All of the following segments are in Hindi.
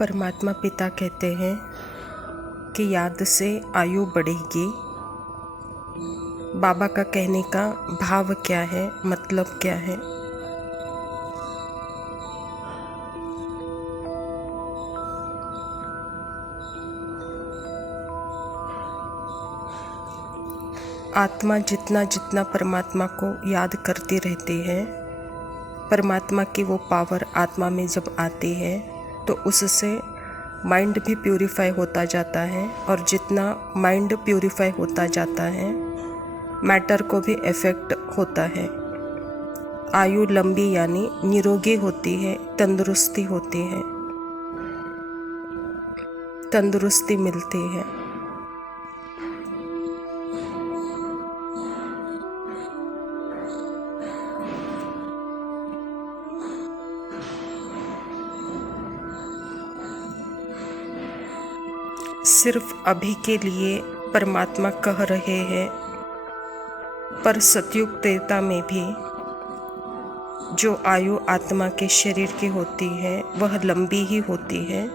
परमात्मा पिता कहते हैं कि याद से आयु बढ़ेगी। बाबा का कहने का भाव क्या है, मतलब क्या है? आत्मा जितना जितना परमात्मा को याद करती रहती है, परमात्मा की वो पावर आत्मा में जब आती है तो उससे माइंड भी प्यूरिफाई होता जाता है, और जितना माइंड प्यूरिफाई होता जाता है मैटर को भी इफेक्ट होता है। आयु लंबी यानी निरोगी होती है, तंदुरुस्ती होती है, तंदुरुस्ती मिलती है। सिर्फ अभी के लिए परमात्मा कह रहे हैं, पर सतयुग त्रेता में भी जो आयु आत्मा के शरीर की होती है वह लंबी ही होती है।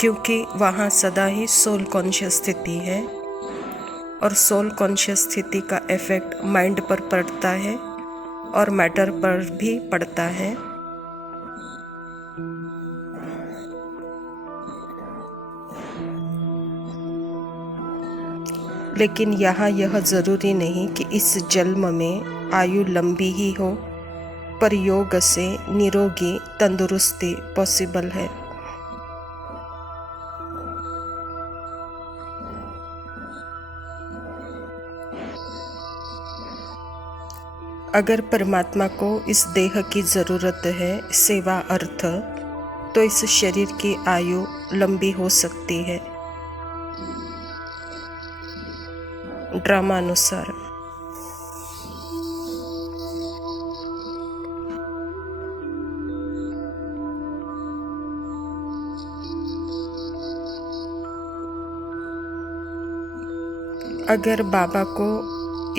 क्योंकि वहाँ सदा ही सोल कॉन्शियस स्थिति है, और सोल कॉन्शियस स्थिति का इफेक्ट माइंड पर पड़ता है और मैटर पर भी पड़ता है। लेकिन यहाँ यह ज़रूरी नहीं कि इस जन्म में आयु लंबी ही हो, पर योग से निरोगी तंदुरुस्ती पॉसिबल है। अगर परमात्मा को इस देह की ज़रूरत है सेवा अर्थ, तो इस शरीर की आयु लंबी हो सकती है ड्रामा अनुसार। अगर बाबा को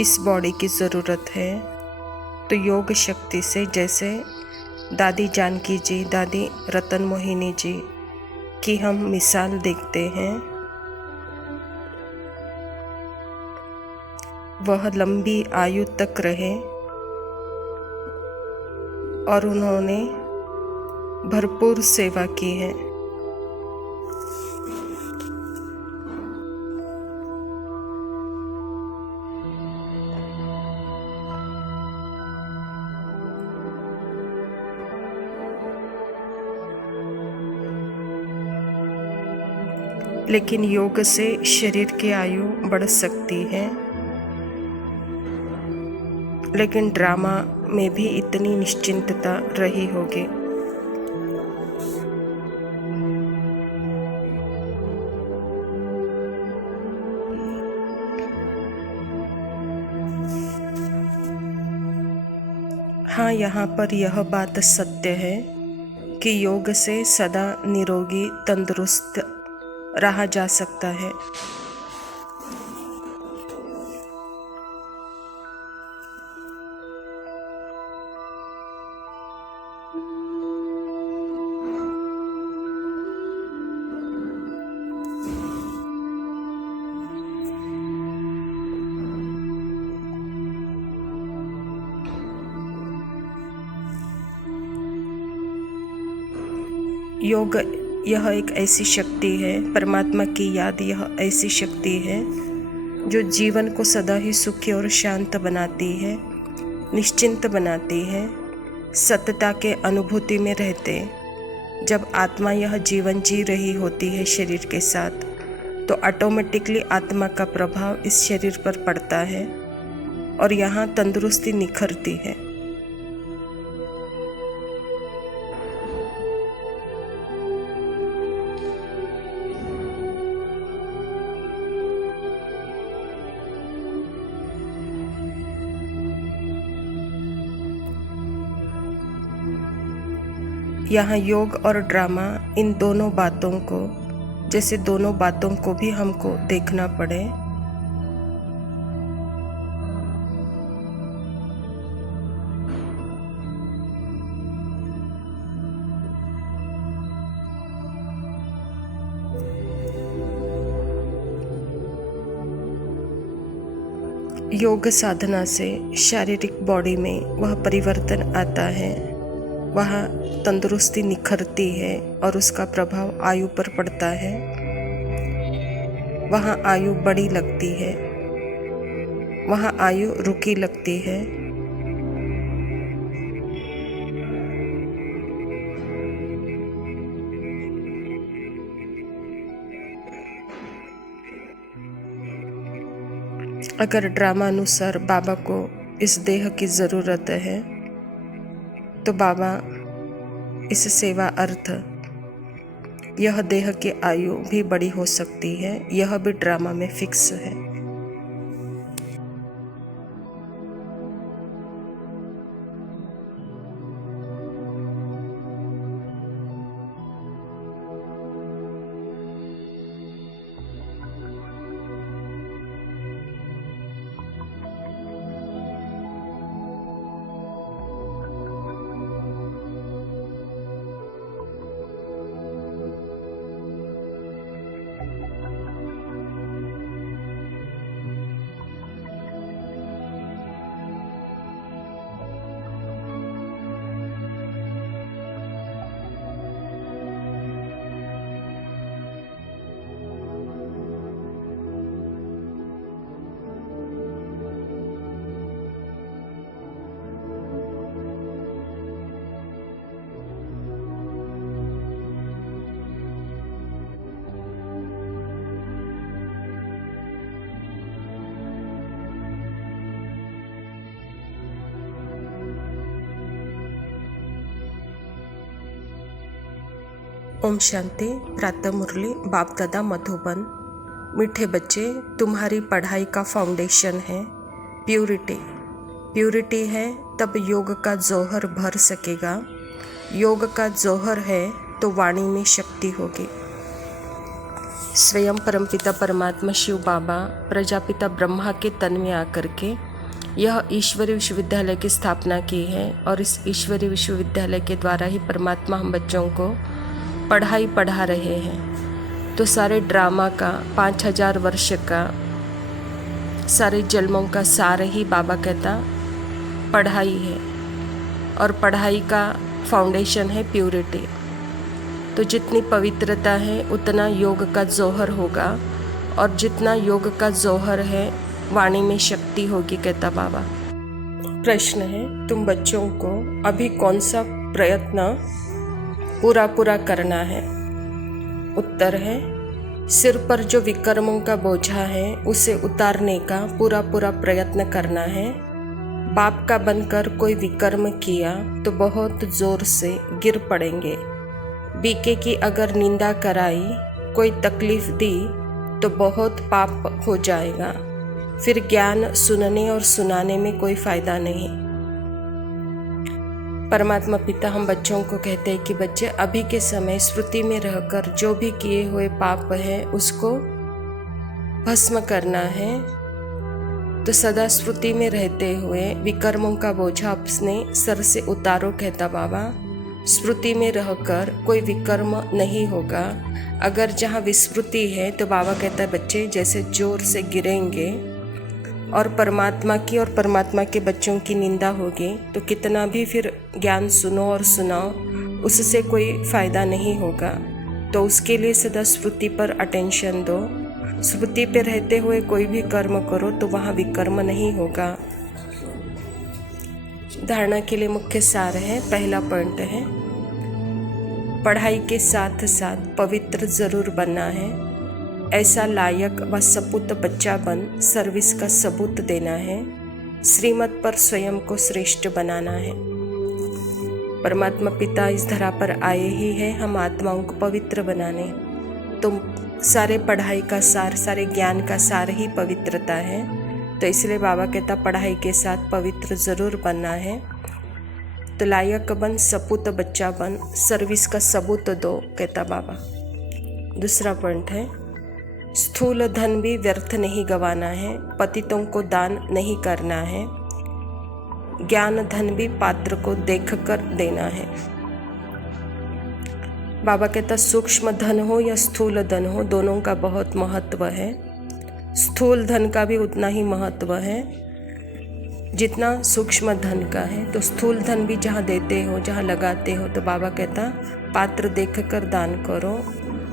इस बॉडी की ज़रूरत है तो योग शक्ति से, जैसे दादी जानकी जी, दादी रतन मोहिनी जी की हम मिसाल देखते हैं, वह लंबी आयु तक रहे और उन्होंने भरपूर सेवा की है। लेकिन योग से शरीर की आयु बढ़ सकती है, लेकिन ड्रामा में भी इतनी निश्चिंतता रही होगी। हाँ, यहाँ पर यह बात सत्य है कि योग से सदा निरोगी तंदुरुस्त रहा जा सकता है। योग यह एक ऐसी शक्ति है, परमात्मा की याद यह ऐसी शक्ति है जो जीवन को सदा ही सुखी और शांत बनाती है, निश्चिंत बनाती है। सतता के अनुभूति में रहते जब आत्मा यह जीवन जी रही होती है शरीर के साथ, तो ऑटोमेटिकली आत्मा का प्रभाव इस शरीर पर पड़ता है और यहाँ तंदुरुस्ती निखरती है। यहाँ योग और ड्रामा, इन दोनों बातों को, जैसे दोनों बातों को भी हमको देखना पड़े। योग साधना से शारीरिक बॉडी में वह परिवर्तन आता है, वह तंदुरुस्ती निखरती है और उसका प्रभाव आयु पर पड़ता है। वहाँ आयु बड़ी लगती है, वहाँ आयु रुकी लगती है। अगर ड्रामा अनुसार बाबा को इस देह की ज़रूरत है तो बाबा इस सेवा अर्थ यह देह की आयु भी बड़ी हो सकती है, यह भी ड्रामा में फिक्स है। ओम शांति। प्रातः मुरली बाप दादा मधुबन। मीठे बच्चे, तुम्हारी पढ़ाई का फाउंडेशन है प्यूरिटी। प्यूरिटी है तब योग का जौहर भर सकेगा। योग का जौहर है तो वाणी में शक्ति होगी। स्वयं परमपिता परमात्मा शिव बाबा प्रजापिता ब्रह्मा के तन में आकर के यह ईश्वरीय विश्वविद्यालय की स्थापना की है और इस ईश्वरीय विश्वविद्यालय के द्वारा ही परमात्मा हम बच्चों को पढ़ाई पढ़ा रहे हैं। तो सारे ड्रामा का 5000 वर्ष का सारे जन्मों का सार ही बाबा कहता पढ़ाई है और पढ़ाई का फाउंडेशन है प्यूरिटी। तो जितनी पवित्रता है उतना योग का जौहर होगा और जितना योग का जौहर है वाणी में शक्ति होगी, कहता बाबा। प्रश्न है, तुम बच्चों को अभी कौन सा प्रयत्न पूरा करना है? उत्तर है, सिर पर जो विकर्मों का बोझा है उसे उतारने का पूरा प्रयत्न करना है। बाप का बनकर कोई विकर्म किया तो बहुत जोर से गिर पड़ेंगे। बीके की अगर निंदा कराई, कोई तकलीफ दी तो बहुत पाप हो जाएगा। फिर ज्ञान सुनने और सुनाने में कोई फायदा नहीं। परमात्मा पिता हम बच्चों को कहते हैं कि बच्चे अभी के समय स्मृति में रहकर जो भी किए हुए पाप है उसको भस्म करना है। तो सदा स्मृति में रहते हुए विकर्मों का बोझा अपने सर से उतारो, कहता बाबा। स्मृति में रहकर कोई विकर्म नहीं होगा। अगर जहाँ विस्मृति है तो बाबा कहता है बच्चे जैसे जोर से गिरेंगे और परमात्मा की और परमात्मा के बच्चों की निंदा होगी तो कितना भी फिर ज्ञान सुनो और सुनाओ, उससे कोई फ़ायदा नहीं होगा। तो उसके लिए सदा स्मृति पर अटेंशन दो। स्मृति पे रहते हुए कोई भी कर्म करो तो वहाँ विकर्म नहीं होगा। धारणा के लिए मुख्य सार है, पहला पॉइंट है पढ़ाई के साथ साथ पवित्र ज़रूर बनना है। ऐसा लायक व सपूत बच्चा बन सर्विस का सबूत देना है। श्रीमत पर स्वयं को श्रेष्ठ बनाना है। परमात्मा पिता इस धरा पर आए ही है हम आत्माओं को पवित्र बनाने। तो सारे पढ़ाई का सार, सारे ज्ञान का सार ही पवित्रता है। तो इसलिए बाबा कहता पढ़ाई के साथ पवित्र ज़रूर बनना है। तो लायक बन, सपूत बच्चा बन, सर्विस का सबूत दो, कहता बाबा। दूसरा पॉइंट है स्थूल धन भी व्यर्थ नहीं गंवाना है। पतितों को दान नहीं करना है। ज्ञान धन भी पात्र को देखकर देना है। बाबा कहता सूक्ष्म धन हो या स्थूल धन हो, दोनों का बहुत महत्व है। स्थूल धन का भी उतना ही महत्व है जितना सूक्ष्म धन का है। तो स्थूल धन भी जहाँ देते हो, जहाँ लगाते हो, तो बाबा कहता पात्र देख कर दान करो।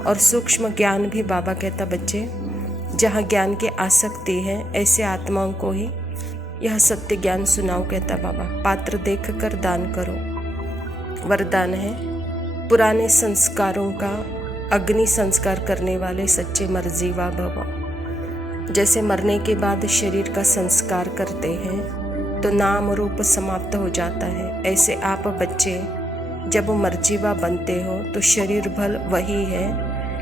और सूक्ष्म ज्ञान भी बाबा कहता बच्चे जहाँ ज्ञान की आसक्ति है ऐसे आत्माओं को ही यह सत्य ज्ञान सुनाओ, कहता बाबा पात्र देख कर दान करो। वरदान है पुराने संस्कारों का अग्नि संस्कार करने वाले सच्चे मर्जीवा भव। जैसे मरने के बाद शरीर का संस्कार करते हैं तो नाम रूप समाप्त हो जाता है, ऐसे आप बच्चे जब मर्जीवा बनते हो तो शरीर भल वही है,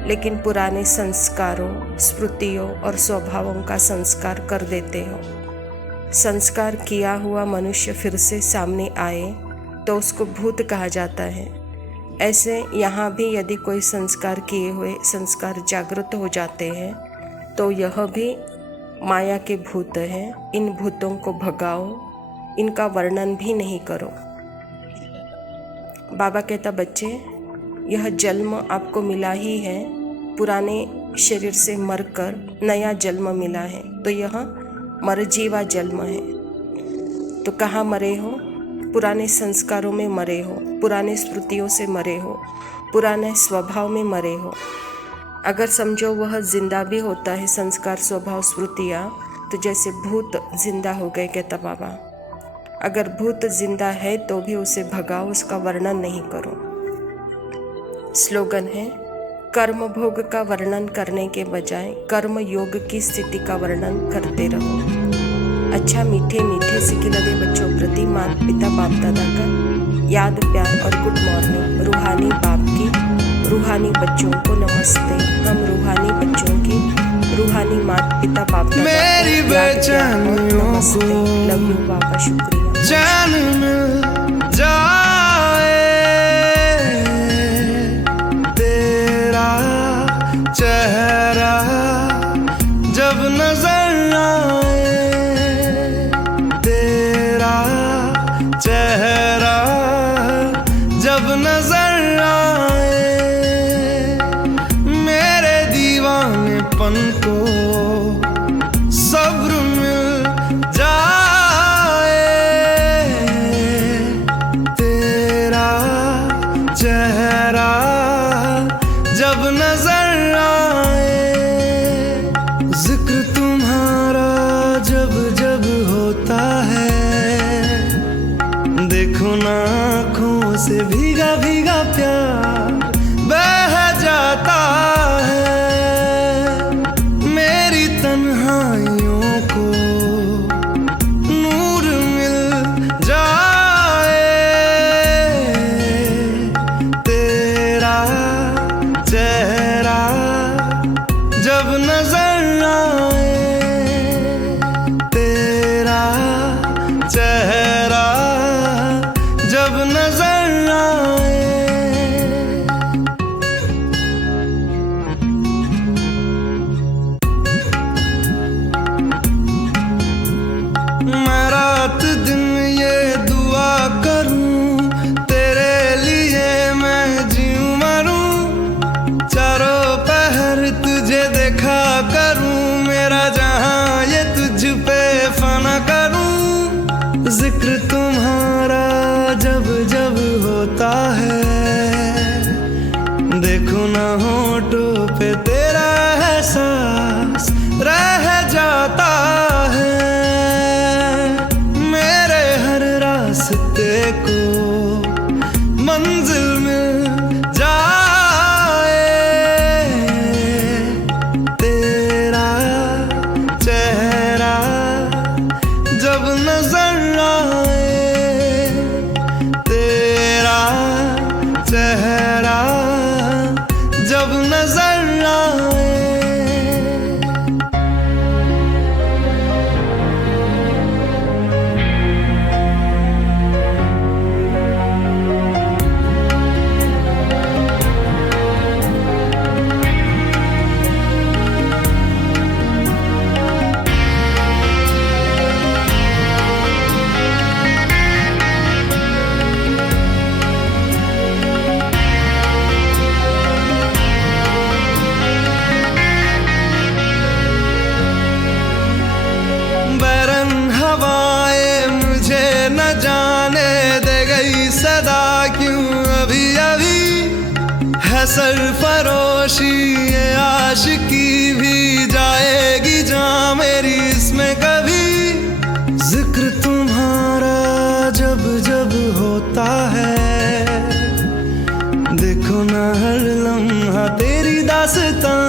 लेकिन पुराने संस्कारों, स्मृतियों और स्वभावों का संस्कार कर देते हो। संस्कार किया हुआ मनुष्य फिर से सामने आए तो उसको भूत कहा जाता है। ऐसे यहाँ भी यदि कोई संस्कार किए हुए संस्कार जागृत हो जाते हैं तो यह भी माया के भूत हैं। इन भूतों को भगाओ, इनका वर्णन भी नहीं करो। बाबा कहता बच्चे यह जन्म आपको मिला ही है, पुराने शरीर से मरकर नया जन्म मिला है, तो यह मरजीवा जन्म है। तो कहाँ मरे हो? पुराने संस्कारों में मरे हो, पुराने स्मृतियों से मरे हो, पुराने स्वभाव में मरे हो। अगर समझो वह जिंदा भी होता है संस्कार, स्वभाव, स्मृतियाँ, तो जैसे भूत जिंदा हो गए, कहता बाबा। अगर भूत जिंदा है तो भी उसे भगाओ, उसका वर्णन नहीं करो। स्लोगन है कर्म भोग का वर्णन करने के बजाय कर्म योग की स्थिति का वर्णन करते रहो। अच्छा मीठे मीठे सिखिलदे बच्चों प्रति माता पिता बाप दादा का याद प्यार और गुड मॉर्निंग। रूहानी बाप की रूहानी बच्चों को नमस्ते। हम रूहानी बच्चों की रूहानी माता पिता बाप दादा मेरी बेचैनियों को लव यू बाबा, शुक्रिया। चैन मिल जाए तेरा चेहरा जब नजर आए, तेरा चेहरा जब नजर आए, मेरे दीवानेपन को सब्र मिल जाए, तेरा चेहरा जब नजर आए, जिक्र तुम्हारा जब जब होता है, देखो ना आँखों से भीगा भीगा प्यार बह जाता है, मेरी तन्हाइयों को नूर मिल जाए, तेरा चेहरा जब नजर आए, तेरा चेहरा जब नजर आए। मैं रात दिन ये दुआ करूं तेरे लिए, मैं जीऊं मरूं, चारों पहर तुझे देखा करूं, मेरा जहां ये तुझ पे फना करूं, जिक्र तुम्हारा जब जब होता है, देखो ना होठों पे तेरा एहसास रह जाता है, मेरे हर रास्ते को मंजिल मिल जाए, तेरा चेहरा जब नजर आए, तेरा चेहरा जब नजर आए। सरफरोशी ये आशिकी भी जाएगी जहाँ मेरी इसमें कभी। जिक्र तुम्हारा जब जब होता है, देखो ना हर लम्हा तेरी दास्तां